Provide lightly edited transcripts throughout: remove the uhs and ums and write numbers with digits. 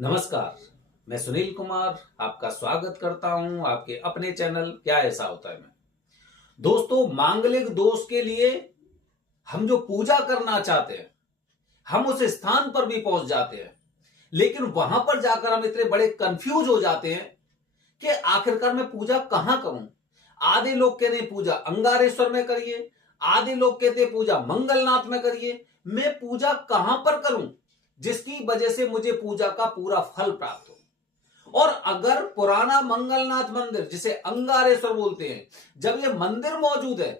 नमस्कार। मैं सुनील कुमार आपका स्वागत करता हूं आपके अपने चैनल क्या ऐसा होता है में। दोस्तों, मांगलिक दोष के लिए हम जो पूजा करना चाहते हैं, हम उस स्थान पर भी पहुंच जाते हैं, लेकिन वहां पर जाकर हम इतने बड़े कंफ्यूज हो जाते हैं कि आखिरकार मैं पूजा कहां करूं। आधे लोग कहते हैं पूजा अंगारेश्वर में करिए, आधे लोग कहते हैं पूजा मंगलनाथ में करिए। मैं पूजा कहां पर करूं जिसकी वजह से मुझे पूजा का पूरा फल प्राप्त हो। और अगर पुराना मंगलनाथ मंदिर जिसे अंगारेश्वर बोलते हैं, जब ये मंदिर मौजूद है,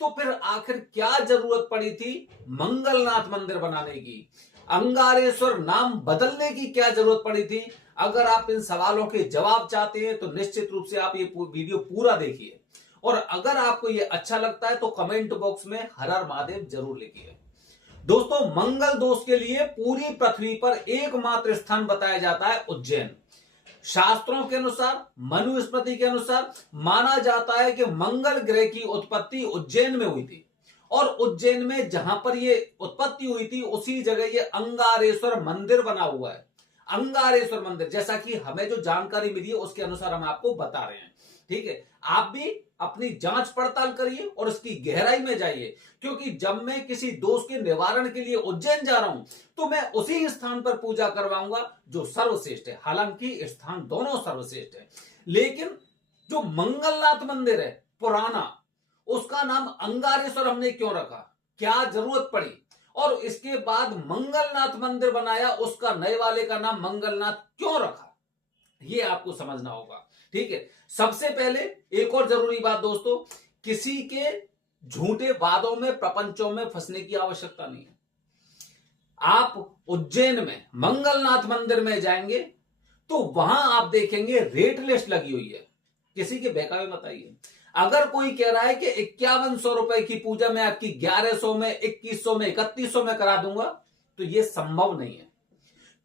तो फिर आखिर क्या जरूरत पड़ी थी मंगलनाथ मंदिर बनाने की, अंगारेश्वर नाम बदलने की क्या जरूरत पड़ी थी। अगर आप इन सवालों के जवाब चाहते हैं तो निश्चित रूप से आप ये वीडियो पूरा देखिए, और अगर आपको ये अच्छा लगता है तो कमेंट बॉक्स में हर हर महादेव जरूर लिखिए। दोस्तों, मंगल दोष के लिए पूरी पृथ्वी पर एकमात्र स्थान बताया जाता है उज्जैन। शास्त्रों के अनुसार, मनुस्मृति के अनुसार माना जाता है कि मंगल ग्रह की उत्पत्ति उज्जैन में हुई थी, और उज्जैन में जहां पर यह उत्पत्ति हुई थी उसी जगह ये अंगारेश्वर मंदिर बना हुआ है। अंगारेश्वर मंदिर, जैसा कि हमें जो जानकारी मिली है उसके अनुसार हम आपको बता रहे हैं। ठीक है, आप भी अपनी जांच पड़ताल करिए और उसकी गहराई में जाइए, क्योंकि जब मैं किसी दोष के निवारण के लिए उज्जैन जा रहा हूं तो मैं उसी स्थान पर पूजा करवाऊंगा जो सर्वश्रेष्ठ है। हालांकि स्थान दोनों सर्वश्रेष्ठ है, लेकिन जो मंगलनाथ मंदिर है पुराना, उसका नाम अंगारेश्वर हमने क्यों रखा, क्या जरूरत पड़ी, और इसके बाद मंगलनाथ मंदिर बनाया, उसका नए वाले का नाम मंगलनाथ क्यों रखा, ये आपको समझना होगा। ठीक है, सबसे पहले एक और जरूरी बात दोस्तों, किसी के झूठे वादों में प्रपंचों में फंसने की आवश्यकता नहीं है। आप उज्जैन में मंगलनाथ मंदिर में जाएंगे तो वहां आप देखेंगे रेट लिस्ट लगी हुई है, किसी के बहकावे मत आइए। अगर कोई कह रहा है कि 5100 रुपए की पूजा मैं आपकी 1100 में, 2100 में, 3100 में करा दूंगा, तो यह संभव नहीं है,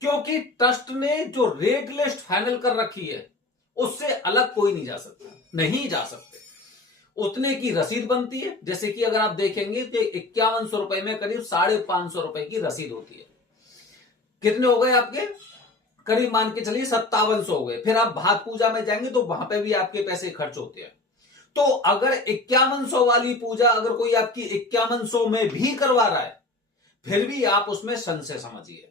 क्योंकि ट्रस्ट ने जो रेट लिस्ट फाइनल कर रखी है उससे अलग कोई नहीं जा सकता, नहीं जा सकते। उतने की रसीद बनती है, जैसे कि अगर आप देखेंगे कि 5100 रुपए में करीब 550 रुपए की रसीद होती है। कितने हो गए आपके, करीब मान के चलिए 5700 हो गए। फिर आप भात पूजा में जाएंगे तो वहां पे भी आपके पैसे खर्च होते हैं। तो अगर 5100 वाली पूजा अगर कोई आपकी 5100 में भी करवा रहा है, फिर भी आप उसमें संशय समझिए।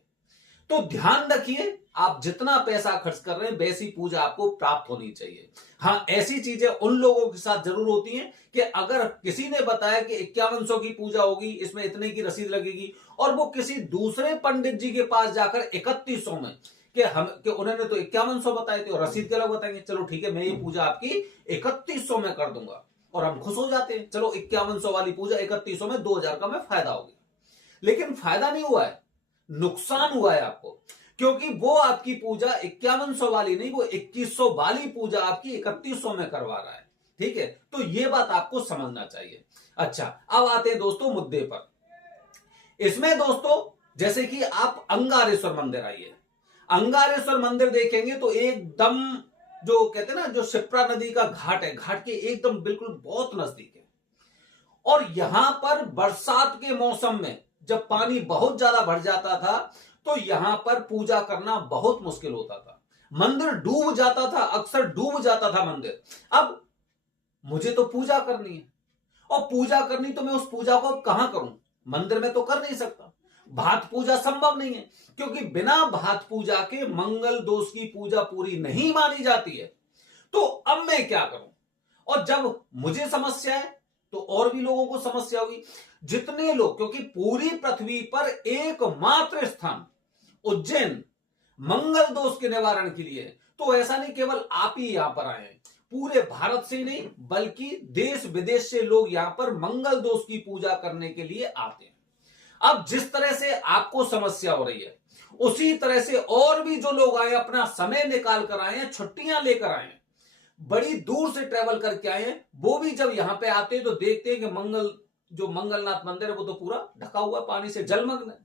तो ध्यान रखिए, आप जितना पैसा खर्च कर रहे हैं वैसी पूजा आपको प्राप्त होनी चाहिए। हाँ, ऐसी चीजें उन लोगों के साथ जरूर होती हैं कि अगर किसी ने बताया कि 5100 की पूजा होगी, इसमें इतने की रसीद लगेगी, और वो किसी दूसरे पंडित जी के पास जाकर 3100 में कि उन्होंने तो 5100 बताए थे और रसीद के अलग बताएंगे, चलो ठीक है मैं ये पूजा आपकी 3100 में कर दूंगा, और हम खुश हो जाते हैं, चलो 5100 वाली पूजा 3100 में 2000 का मैं फायदा हो गया। लेकिन फायदा नहीं हुआ है, नुकसान हुआ है आपको, क्योंकि वो आपकी पूजा 5100 वाली नहीं, वो 2100 वाली पूजा आपकी 3100 में करवा रहा है। ठीक है, तो ये बात आपको समझना चाहिए। अच्छा, अब आते हैं दोस्तों मुद्दे पर। इसमें दोस्तों जैसे कि आप अंगारेश्वर मंदिर आइए, अंगारेश्वर मंदिर देखेंगे तो एकदम जो कहते हैं ना, जो शिप्रा नदी का घाट है, घाट के एकदम बिल्कुल बहुत नजदीक है। और यहां पर बरसात के मौसम में जब पानी बहुत ज्यादा भर जाता था तो यहां पर पूजा करना बहुत मुश्किल होता था, मंदिर डूब जाता था, अक्सर डूब जाता था मंदिर। अब मुझे तो पूजा करनी है, और पूजा करनी तो मैं उस पूजा को कहां करूं, मंदिर में तो कर नहीं सकता, भात पूजा संभव नहीं है, क्योंकि बिना भात पूजा के मंगल दोष की पूजा पूरी नहीं मानी जाती है। तो अब मैं क्या करूं, और जब मुझे समस्या है तो और भी लोगों को समस्या होगी। जितने लोग, क्योंकि पूरी पृथ्वी पर एकमात्र स्थान उज्जैन मंगल दोष के निवारण के लिए, तो ऐसा नहीं केवल आप ही यहां पर आए हैं, पूरे भारत से नहीं बल्कि देश विदेश से लोग यहां पर मंगल दोष की पूजा करने के लिए आते हैं। अब जिस तरह से आपको समस्या हो रही है, उसी तरह से और भी जो लोग आए, अपना समय निकाल कर आए हैं, छुट्टियां लेकर आए हैं, बड़ी दूर से ट्रेवल करके आए हैं, वो भी जब यहां पे आते हैं तो देखते हैं कि जो मंगलनाथ मंदिर है वो तो पूरा ढका हुआ पानी से जलमग्न है।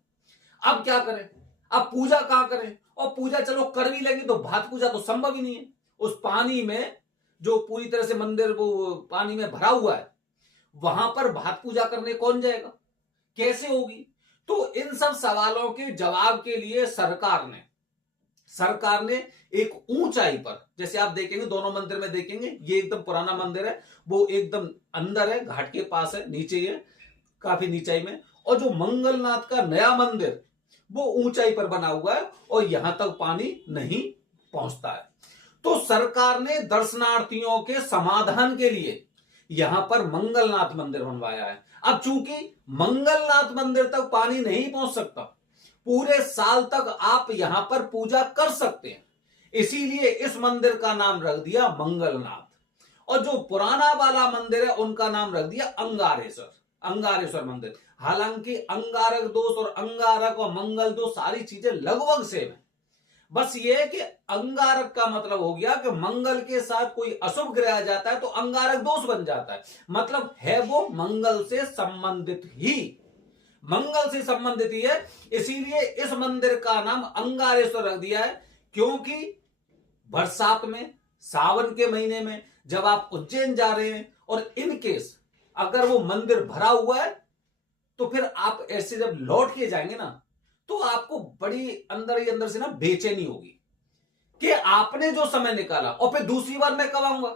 अब क्या करें, अब पूजा कहां करें, और पूजा चलो कर भी लेंगे तो भात पूजा तो संभव ही नहीं है, उस पानी में जो पूरी तरह से मंदिर वो पानी में भरा हुआ है, वहां पर भात पूजा करने कौन जाएगा, कैसे होगी। तो इन सब सवालों के जवाब के लिए सरकार ने एक ऊंचाई पर, जैसे आप देखेंगे दोनों मंदिर में देखेंगे, ये एकदम पुराना मंदिर है, वो एकदम अंदर है, घाट के पास है, नीचे है, काफी नीचाई में। और जो मंगलनाथ का नया मंदिर वो ऊंचाई पर बना हुआ है और यहां तक पानी नहीं पहुंचता है। तो सरकार ने दर्शनार्थियों के समाधान के लिए यहां पर मंगलनाथ मंदिर बनवाया है। अब चूंकि मंगलनाथ मंदिर तक पानी नहीं पहुंच सकता, पूरे साल तक आप यहां पर पूजा कर सकते हैं, इसीलिए इस मंदिर का नाम रख दिया मंगलनाथ। और जो पुराना वाला मंदिर है उनका नाम रख दिया अंगारेश्वर, अंगारेश्वर मंदिर। हालांकि अंगारक दोष और अंगारक और मंगल दोष सारी चीजें लगभग सेम है, बस ये है कि अंगारक का मतलब हो गया कि मंगल के साथ कोई अशुभ ग्रह आ जाता है तो अंगारक दोष बन जाता है, मतलब है वो मंगल से संबंधित ही, मंगल से संबंधित ही है। इसीलिए इस मंदिर का नाम अंगारेश्वर रख दिया है, क्योंकि बरसात में, सावन के महीने में जब आप उज्जैन जा रहे हैं और इन केस अगर वो मंदिर भरा हुआ है तो फिर आप ऐसे जब लौट के जाएंगे ना तो आपको बड़ी अंदर ही अंदर से ना बेचैनी होगी कि आपने जो समय निकाला और फिर दूसरी बार मैं कब आऊंगा।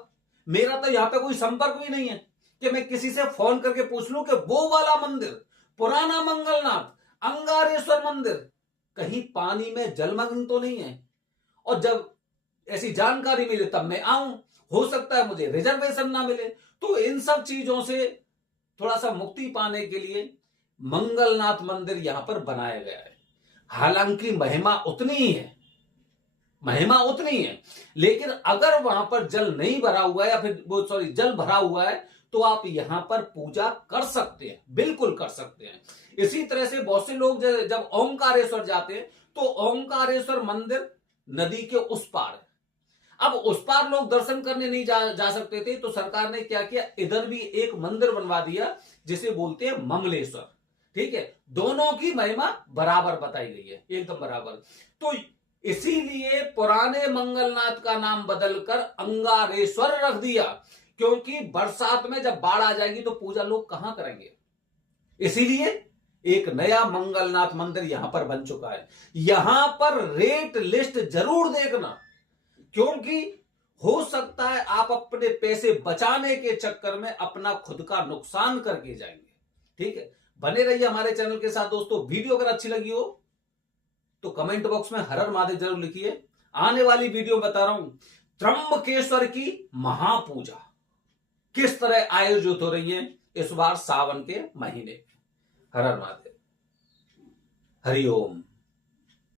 मेरा तो यहां पे कोई संपर्क भी नहीं है कि मैं किसी से फोन करके पूछ लूं कि वो वाला मंदिर, पुराना मंगलनाथ अंगारेश्वर मंदिर कहीं पानी में जलमग्न तो नहीं है। और जब ऐसी जानकारी मिले तब मैं आऊं, हो सकता है मुझे रिजर्वेशन ना मिले। तो इन सब चीजों से थोड़ा सा मुक्ति पाने के लिए मंगलनाथ मंदिर यहां पर बनाया गया है। हालांकि महिमा उतनी ही है, महिमा उतनी है, लेकिन अगर वहां पर जल नहीं भरा हुआ है या फिर वो सॉरी जल भरा हुआ है तो आप यहां पर पूजा कर सकते हैं, बिल्कुल कर सकते हैं। इसी तरह से बहुत से लोग जब ओंकारेश्वर जाते हैं तो ओंकारेश्वर मंदिर नदी के उस पार है। अब उस पार लोग दर्शन करने नहीं जा सकते थे, तो सरकार ने क्या किया, इधर भी एक मंदिर बनवा दिया जिसे बोलते हैं मंगलेश्वर। ठीक है, दोनों की महिमा बराबर बताई गई है, एकदम बराबर। तो इसीलिए पुराने मंगलनाथ का नाम बदलकर अंगारेश्वर रख दिया, क्योंकि बरसात में जब बाढ़ आ जाएगी तो पूजा लोग कहां करेंगे। इसीलिए एक नया मंगलनाथ मंदिर यहां पर बन चुका है। यहां पर रेट लिस्ट जरूर देखना, क्योंकि हो सकता है आप अपने पैसे बचाने के चक्कर में अपना खुद का नुकसान करके जाएंगे। ठीक है, बने रहिए हमारे चैनल के साथ दोस्तों। वीडियो अगर अच्छी लगी हो तो कमेंट बॉक्स में हर हर महादेव जरूर लिखिए। आने वाली वीडियो बता रहा हूं त्र्यंबकेश्वर की महापूजा किस तरह आयोजित हो रही है इस बार सावन के महीने। हर हर महादेव, हरिओम।